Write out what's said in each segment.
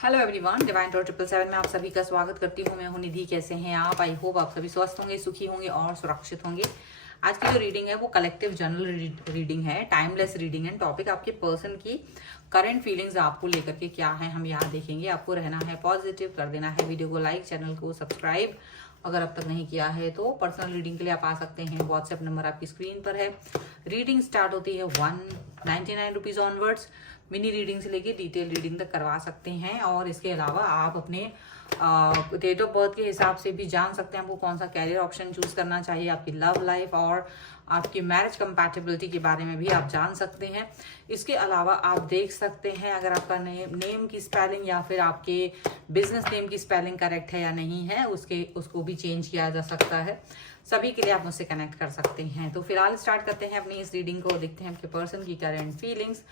Hello everyone, divine Tor 777 में आप सभी का स्वागत करती हूँ। मैं हूँ निधि। कैसे हैं आप? आई होप आप सभी स्वस्थ होंगे, सुखी होंगे और सुरक्षित होंगे। आज की जो रीडिंग है वो कलेक्टिव जनरल रीडिंग है, टाइमलेस रीडिंग है। टॉपिक आपके पर्सन की करंट फीलिंग्स आपको लेकर के क्या है हम यहाँ देखेंगे। आपको रहना है पॉजिटिव, कर देना है वीडियो को लाइक, चैनल को सब्सक्राइब अगर अब तक नहीं किया है तो। पर्सनल रीडिंग के लिए आप आ सकते हैं, व्हाट्सएप नंबर आपकी स्क्रीन पर है। रीडिंग स्टार्ट होती है 199 रुपीज ऑनवर्ड्स। मिनी रीडिंग से लेके डिटेल रीडिंग तक करवा सकते हैं। और इसके अलावा आप अपने डेट ऑफ बर्थ के हिसाब से भी जान सकते हैं आपको कौन सा कैरियर ऑप्शन चूज करना चाहिए। आपकी लव लाइफ और आपकी मैरिज कंपैटिबिलिटी के बारे में भी आप जान सकते हैं। इसके अलावा आप देख सकते हैं अगर आपका नेम की स्पेलिंग या फिर आपके बिजनेस नेम की स्पेलिंग करेक्ट है या नहीं है, उसको भी चेंज किया जा सकता है। सभी के लिए आप मुझसे कनेक्ट कर सकते हैं। तो फिलहाल स्टार्ट करते हैं अपनी इस रीडिंग को। देखते हैं आपके पर्सन की करंट फीलिंग्स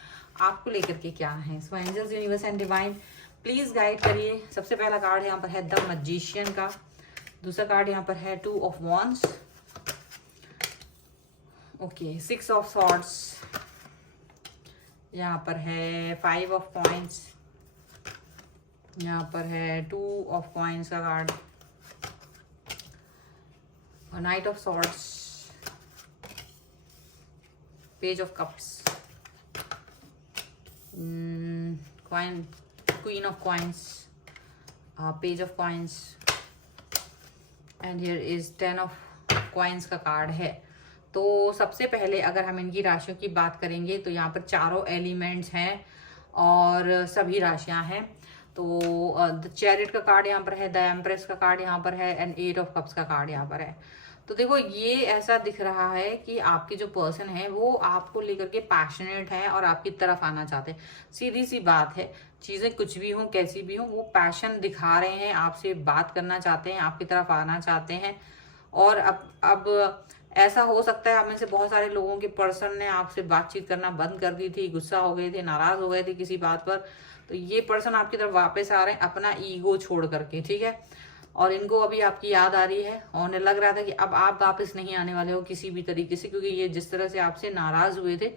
आपको लेकर के क्या है। So angels, universe and divine please guide करिए। सबसे पहला कार्ड यहाँ पर है द मैजिशियन का। दूसरा कार्ड यहाँ पर है 2 of wands. Okay, 6 of swords. यहाँ पर है 5 ऑफ कॉइंस। यहाँ पर है 2 ऑफ कॉइंस का card. Night of swords, page of cups, queen of coins, page of coins and here is 10 of coins का कार्ड है। तो सबसे पहले अगर हम इनकी राशियों की बात करेंगे तो यहाँ पर चारों एलिमेंट्स हैं और सभी राशियां हैं। तो द चैरिट का कार्ड यहाँ पर है, द एम्प्रेस का कार्ड यहाँ पर है एंड 8 ऑफ कप्स का कार्ड यहाँ पर है। तो देखो, ये ऐसा दिख रहा है कि आपके जो पर्सन है वो आपको लेकर के पैशनेट है और आपकी तरफ आना चाहते हैं। सीधी सी बात है, चीजें कुछ भी हों कैसी भी हों, वो पैशन दिखा रहे हैं, आपसे बात करना चाहते हैं, आपकी तरफ आना चाहते हैं। और अब ऐसा हो सकता है आप में से बहुत सारे लोगों के पर्सन ने आपसे बातचीत करना बंद कर दी थी, गुस्सा हो गए थे, नाराज हो गए थे किसी बात पर। तो ये पर्सन आपकी तरफ वापस आ रहे हैं अपना ईगो छोड़ करके, ठीक है। और इनको अभी आपकी याद आ रही है और उन्हें लग रहा था कि अब आप वापस नहीं आने वाले हो किसी भी तरीके से, क्योंकि ये जिस तरह से आपसे नाराज हुए थे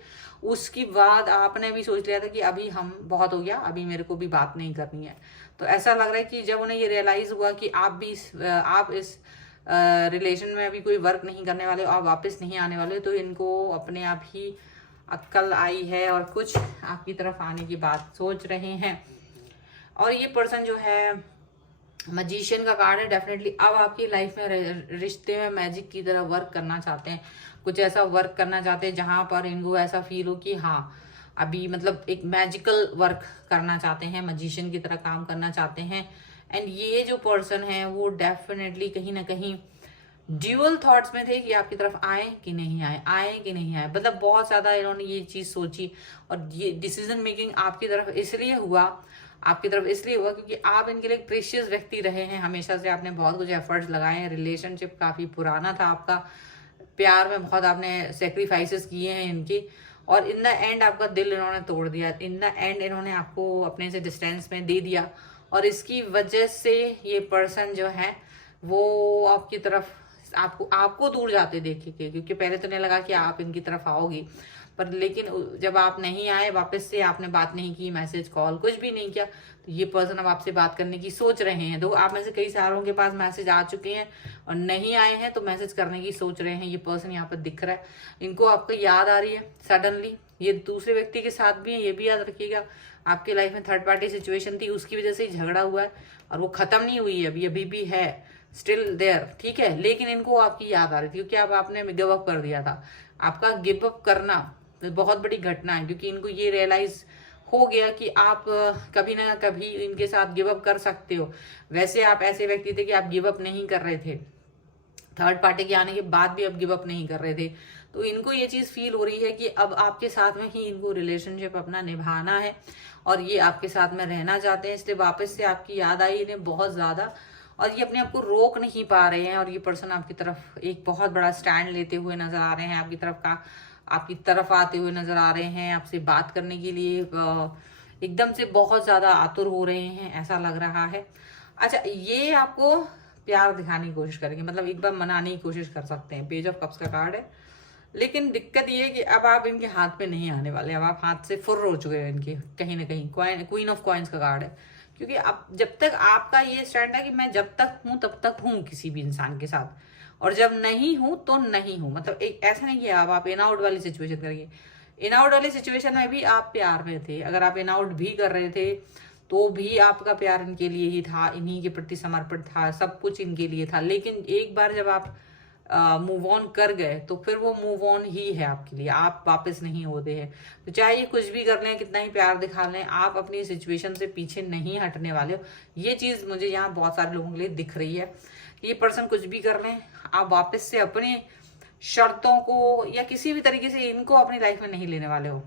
उसके बाद आपने भी सोच लिया था कि अभी हम बहुत हो गया, अभी मेरे को भी बात नहीं करनी है। तो ऐसा लग रहा है कि जब उन्हें ये रियलाइज हुआ कि आप इस रिलेशन में अभी कोई वर्क नहीं करने वाले, आप वापस नहीं आने वाले, तो इनको अपने आप ही अक्ल आई है और कुछ आपकी तरफ आने की बात सोच रहे हैं। और ये पर्सन जो है मैजिशियन का कार्ड है। डेफिनेटली अब आपकी लाइफ में रिश्ते में मैजिक की तरह वर्क करना चाहते हैं, कुछ ऐसा वर्क करना चाहते हैं जहां पर इनको ऐसा फील हो कि हाँ अभी मतलब एक मैजिकल वर्क करना चाहते हैं, मैजिशियन की तरह काम करना चाहते हैं। एंड ये जो पर्सन है वो डेफिनेटली कहीं ना कहीं ड्यूअल थॉट्स में थे कि आपकी तरफ आए कि नहीं आए, आए कि नहीं आए। मतलब बहुत ज्यादा इन्होंने ये चीज सोची और ये डिसीजन मेकिंग आपकी तरफ इसलिए हुआ क्योंकि आप इनके लिए प्रेशियस व्यक्ति रहे हैं। हमेशा से आपने बहुत कुछ एफर्ट्स लगाए हैं, रिलेशनशिप काफी पुराना था आपका, प्यार में बहुत आपने सेक्रीफाइसेस किए हैं इनके, और इन द एंड आपका दिल इन्होंने तोड़ दिया। इन द एंड इन्होंने आपको अपने से डिस्टेंस में दे दिया और इसकी वजह से ये पर्सन जो है वो आपकी तरफ आपको दूर जाते देखे, क्योंकि पहले तो नहीं लगा कि आप इनकी तरफ आओगी, पर लेकिन जब आप नहीं आए वापस से, आपने बात नहीं की, मैसेज कॉल कुछ भी नहीं किया, तो ये पर्सन अब आपसे बात करने की सोच रहे हैं। तो आप में से कई सारों के पास मैसेज आ चुके हैं और नहीं आए हैं तो मैसेज करने की सोच रहे हैं। ये पर्सन यहाँ पर दिख रहा है, इनको आपको याद आ रही है सडनली। ये दूसरे व्यक्ति के साथ भी है, ये भी याद रखिएगा। आपकी लाइफ में थर्ड पार्टी सिचुएशन थी, उसकी वजह से ही झगड़ा हुआ है और वो खत्म नहीं हुई है, अभी भी है, स्टिल देयर, ठीक है। लेकिन इनको आपकी याद आ रही थी क्योंकि अब आपने गिव अप कर दिया था। आपका गिव अप करना बहुत बड़ी घटना है, क्योंकि इनको ये रियलाइज हो गया कि आप कभी ना कभी इनके साथ गिव अप कर सकते हो। वैसे आप ऐसे व्यक्ति थे कि आप गिव अप नहीं कर रहे थे, थर्ड पार्टी के आने के बाद भी अब गिव अप नहीं कर रहे थे। तो इनको ये चीज फील हो रही है कि अब आपके साथ में ही इनको रिलेशनशिप अपना निभाना है और ये आपके साथ में रहना चाहते हैं, इसलिए वापस से आपकी याद आई इन्हें बहुत ज्यादा और ये अपने आप को रोक नहीं पा रहे हैं। और ये पर्सन आपकी तरफ एक बहुत बड़ा स्टैंड लेते हुए नजर आ रहे हैं, आपकी तरफ आते हुए नजर आ रहे हैं, आपसे बात करने के लिए एकदम से बहुत ज्यादा आतुर हो रहे हैं, ऐसा लग रहा है। अच्छा, ये आपको प्यार दिखाने की कोशिश करेंगे, मतलब एक बार मनाने की कोशिश कर सकते हैं। पेज ऑफ कप्स का कार्ड है, लेकिन दिक्कत ये है कि अब आप इनके हाथ पे नहीं आने वाले, अब आप हाथ से फुर्र हो चुके हैं इनके कहीं ना कहीं। क्वीन ऑफ कॉइंस का कार्ड है, क्योंकि अब जब तक आपका ये स्टैंड है कि मैं जब तक हूं तब तक हूं किसी भी इंसान के साथ, और जब नहीं हूं तो नहीं हूं, मतलब एक ऐसा नहीं कि आप इन आउट वाली सिचुएशन करिए। इन आउट वाली सिचुएशन में भी आप प्यार में थे, अगर आप इन आउट भी कर रहे थे तो भी आपका प्यार इनके लिए ही था, इन्हीं के प्रति समर्पित था, सब कुछ इनके लिए था। लेकिन एक बार जब आप मूव ऑन कर गए तो फिर वो मूव ऑन ही है आपके लिए, आप वापस नहीं होते हैं। तो चाहे ये कुछ भी कर लें, कितना ही प्यार दिखा लें, आप अपनी सिचुएशन से पीछे नहीं हटने वाले हो। ये चीज मुझे यहाँ बहुत सारे लोगों के लिए दिख रही है। ये पर्सन कुछ भी कर लें, आप वापस से अपने शर्तों को या किसी भी तरीके से इनको अपनी लाइफ में नहीं लेने वाले हो।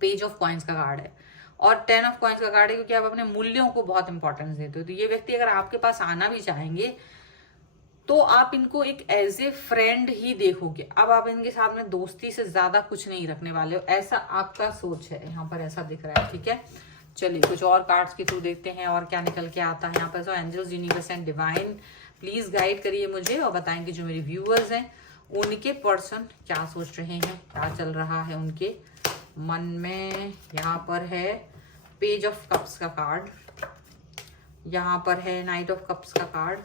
पेज ऑफ कॉइन्स का कार्ड है और 10 ऑफ कॉइन्स का कार्ड है, क्योंकि आप अपने मूल्यों को बहुत इंपॉर्टेंस देते हो। तो ये व्यक्ति अगर आपके पास आना भी चाहेंगे तो आप इनको एक एज ए फ्रेंड ही देखोगे। अब आप इनके साथ में दोस्ती से ज्यादा कुछ नहीं रखने वाले हो, ऐसा आपका सोच है, यहाँ पर ऐसा दिख रहा है। ठीक है, चलिए कुछ और कार्ड्स के थ्रू देखते हैं और क्या निकल के आता है यहाँ पर। So angels, universe and divine please guide करिए मुझे और बताएंगे जो मेरे व्यूअर्स हैं उनके पर्सन क्या सोच रहे हैं, क्या चल रहा है उनके मन में। यहाँ पर है पेज ऑफ कप्स का कार्ड, यहाँ पर है नाइट ऑफ कप्स का card,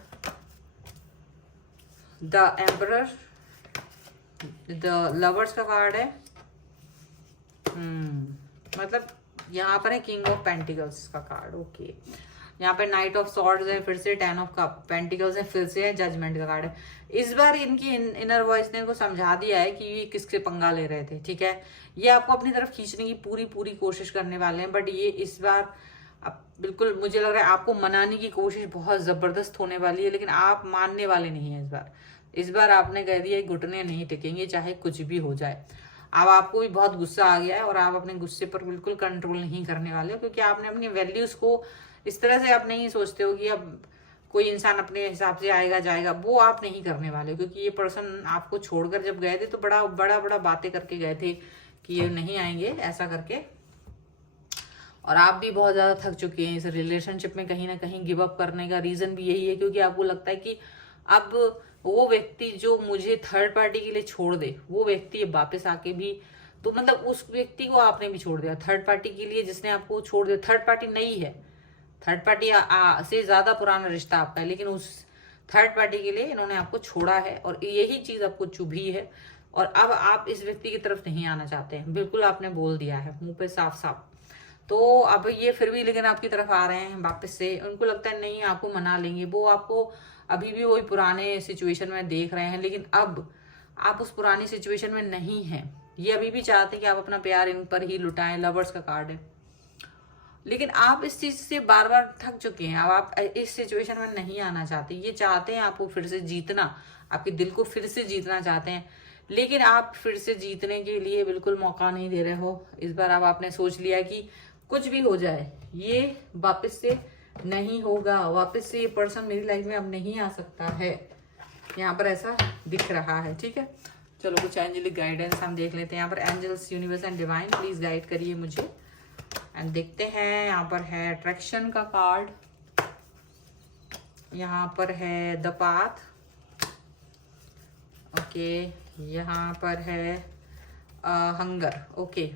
the emperor, the lovers का कार्ड है। मतलब यहाँ पर है किंग ऑफ पेंटिकल्स का कार्ड। ओके, यहाँ पे नाइट ऑफ सॉर्ड्स है, फिर से 10 ऑफ पेंटिकल्स है, फिर से है जजमेंट का कार्ड है। इस बार इनकी इनर वॉइस ने इनको समझा दिया है कि ये किससे पंगा ले रहे थे। ठीक है, ये आपको अपनी तरफ खींचने की पूरी कोशिश करने वाले हैं, बट ये इस बार अब बिल्कुल मुझे लग रहा है आपको मनाने की कोशिश बहुत जबरदस्त होने वाली है, लेकिन आप मानने वाले नहीं है। इस बार आपने कह दिया घुटने नहीं टिकेंगे चाहे कुछ भी हो जाए। अब आपको भी बहुत गुस्सा आ गया है और आप अपने गुस्से पर बिल्कुल कंट्रोल नहीं करने वाले हो, क्योंकि आपने अपनी वैल्यूज को इस तरह से आप नहीं सोचते हो कि अब कोई इंसान अपने हिसाब से आएगा जाएगा, वो आप नहीं करने वाले, क्योंकि ये पर्सन आपको छोड़कर जब गए थे तो बड़ा बातें करके गए थे कि ये नहीं आएंगे ऐसा करके। और आप भी बहुत ज्यादा थक चुके हैं इस रिलेशनशिप में, कहीं ना कहीं गिव अप करने का रीजन भी यही है, क्योंकि आपको लगता है कि अब वो व्यक्ति जो मुझे थर्ड पार्टी के लिए छोड़ दे, वो व्यक्ति वापस आके भी, तो मतलब उस व्यक्ति को आपने भी छोड़ दिया थर्ड पार्टी के लिए, जिसने आपको छोड़ दिया। थर्ड पार्टी नहीं है, थर्ड पार्टी से ज्यादा पुराना रिश्ता आपका है, लेकिन उस थर्ड पार्टी के लिए इन्होंने आपको छोड़ा है और यही चीज आपको चुभी है। और अब आप इस व्यक्ति की तरफ नहीं आना चाहते हैं, बिल्कुल आपने बोल दिया है मुंह पे साफ साफ। तो अब ये फिर भी लेकिन आपकी तरफ आ रहे हैं वापस से, उनको लगता है नहीं आपको मना लेंगे। वो आपको अभी भी वही पुराने सिचुएशन में देख रहे हैं, लेकिन अब आप उस पुरानी सिचुएशन में नहीं हैं। ये अभी भी चाहते हैं कि आप अपना प्यार इन पर ही लुटाएं, लवर्स का कार्ड है। लेकिन आप इस चीज से बार बार थक चुके हैं, अब आप इस सिचुएशन में नहीं आना चाहते। ये चाहते हैं आपको फिर से जीतना, आपके दिल को फिर से जीतना चाहते हैं, लेकिन आप फिर से जीतने के लिए बिल्कुल मौका नहीं दे रहे हो। इस बार अब आपने सोच लिया कि कुछ भी हो जाए ये वापस से नहीं होगा, वापस से ये पर्सन मेरी लाइफ में अब नहीं आ सकता है, यहाँ पर ऐसा दिख रहा है। ठीक है, चलो कुछ एंजेलिक गाइडेंस हम देख लेते हैं। यहाँ पर angels, universe and divine please guide करिए मुझे एंड देखते हैं। यहाँ पर है अट्रैक्शन का कार्ड, यहाँ पर है द पाथ, ओके, यहाँ पर है hunger, okay,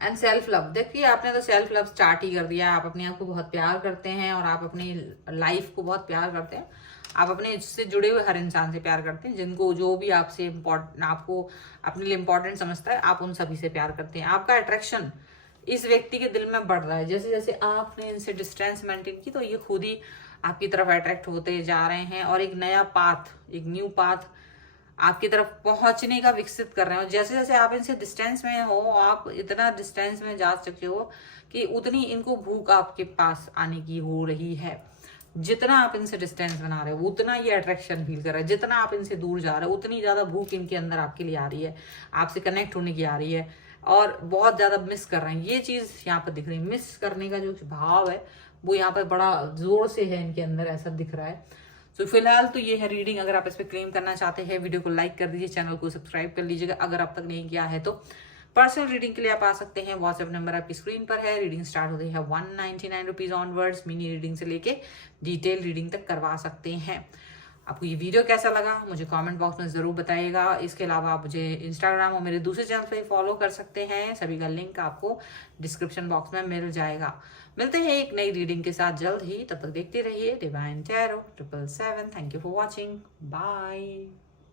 and self love. देखिए आपने तो सेल्फ लव स्टार्ट ही कर दिया। आप अपने आप को बहुत प्यार करते हैं और आप अपनी लाइफ को बहुत प्यार करते हैं। आप अपने इससे जुड़े हुए हर इंसान से प्यार करते हैं, जिनको जो भी आपसे आपको अपने लिए इम्पोर्टेंट समझता है, आप उन सभी से प्यार करते हैं। आपका अट्रैक्शन इस व्यक्ति के दिल में बढ़ रहा है। जैसे जैसे आपने इनसे डिस्टेंस मेंटेन की तो ये खुद ही आपकी तरफ अट्रैक्ट होते जा रहे हैं और एक नया पाथ, एक न्यू पाथ आपकी तरफ पहुंचने का विकसित कर रहे हो। जैसे जैसे आप इनसे डिस्टेंस में हो, आप इतना डिस्टेंस में जा चुके हो कि उतनी इनको भूख आपके पास आने की हो रही है। जितना आप इनसे डिस्टेंस बना रहे हो उतना ये अट्रैक्शन फील कर रहा है, जितना आप इनसे दूर जा रहे हो उतनी ज्यादा भूख इनके अंदर आपके लिए आ रही है, आपसे कनेक्ट होने की आ रही है और बहुत ज्यादा मिस कर रहे हैं। ये चीज यहाँ पर दिख रही है, मिस करने का जो भाव है वो यहाँ पर बड़ा जोर से है इनके अंदर, ऐसा दिख रहा है। तो फिलहाल तो ये है रीडिंग। अगर आप इस पर क्लेम करना चाहते हैं वीडियो को लाइक कर दीजिए, चैनल को सब्सक्राइब कर लीजिएगा अगर अब तक नहीं किया है तो। पर्सनल रीडिंग के लिए आप आ सकते हैं, व्हाट्सएप नंबर आपकी स्क्रीन पर है। रीडिंग स्टार्ट होती है 199 रुपीज ऑनवर्ड्स। मिनी रीडिंग से लेके डिटेल रीडिंग तक करवा सकते हैं। आपको ये वीडियो कैसा लगा मुझे कमेंट बॉक्स में जरूर बताइएगा। इसके अलावा आप मुझे इंस्टाग्राम और मेरे दूसरे चैनल पे फॉलो कर सकते हैं, सभी का लिंक आपको डिस्क्रिप्शन बॉक्स में मिल जाएगा। मिलते हैं एक नई रीडिंग के साथ जल्द ही, तब तक देखते रहिए divine tarot 777। Thank you for watching, bye.